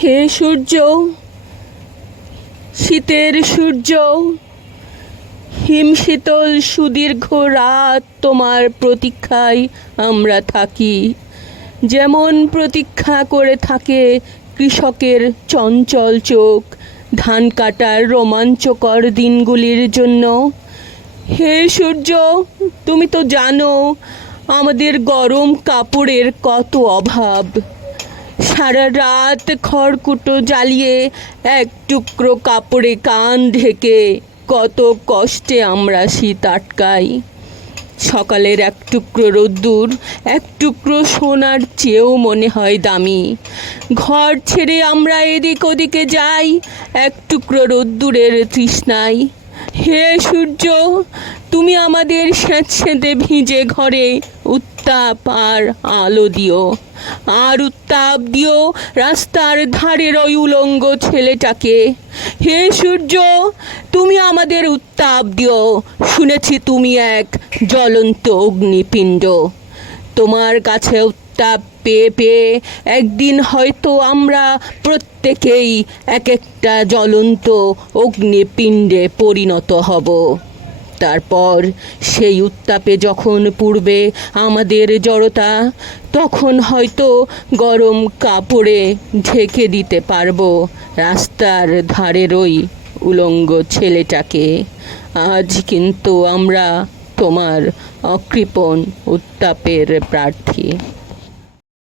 হে সূর্য, শীতের সূর্য, হিমশীতল সুদীর্ঘ রাত তোমার প্রতীক্ষায় আমরা থাকি। যেমন প্রতীক্ষা করে থাকে কৃষকের চঞ্চল চোখ ধান কাটার রোমাঞ্চকর দিনগুলির জন্য। হে সূর্য, তুমি তো জানো আমাদের গরম কাপড়ের কত অভাব। সারা রাত খড়কুটো জ্বালিয়ে এক টুকরো কাপড়ে কান ঢেকে কত কষ্টে আমরা শীত আটকাই। সকালের এক টুকরো রোদ্দুর এক টুকরো সোনার চেয়েও মনে হয় দামি। ঘর ছেড়ে আমরা এদিক ওদিকে যাই এক টুকরো রোদ্দুরের তৃষ্ণায়। হে সূর্য, তুমি আমাদের স্যাঁতসেঁতে ভিজে ঘরে উত্তাপ আর আলো দিও, আর উত্তাপ দিও রাস্তার ধারের ওই উলঙ্গ ছেলেটাকে। হে সূর্য, তুমি আমাদের উত্তাপ দিও, শুনেছি তুমি এক জ্বলন্ত অগ্নিপিণ্ড। তোমার কাছে উত্তাপ পেয়ে পেয়ে একদিন হয়তো আমরা প্রত্যেকেই এক একটা জ্বলন্ত অগ্নিপিণ্ডে পরিণত হব। তারপর সেই উত্তাপে যখন পুড়বে আমাদের জড়তা, তখন হয়তো গরম কাপড়ে ঢেকে দিতে পারবো রাস্তার ধারের ওই উলঙ্গ ছেলেটাকে। আজ কিন্তু আমরা তোমার অকৃপণ উত্তাপের প্রার্থী।